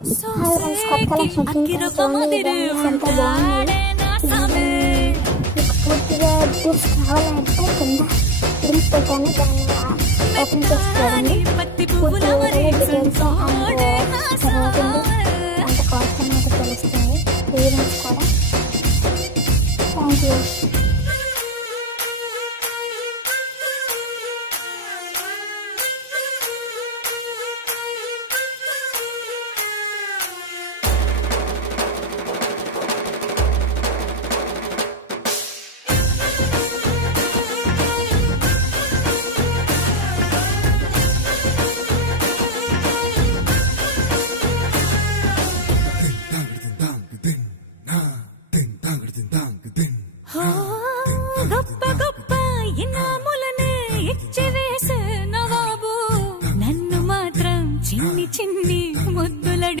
Hi friends, కొత్త collection వచ్చింది. చూడండి, ఎంత బాగున్నాయి. మీకు పూర్తిగా డీటెయిల్స్ కావాలంటే కింద లింక్ పెట్టాను, దాన్ని ఓపెన్ చేసి చూడండి. పూర్తిగా డీటెయిల్స్ అండ్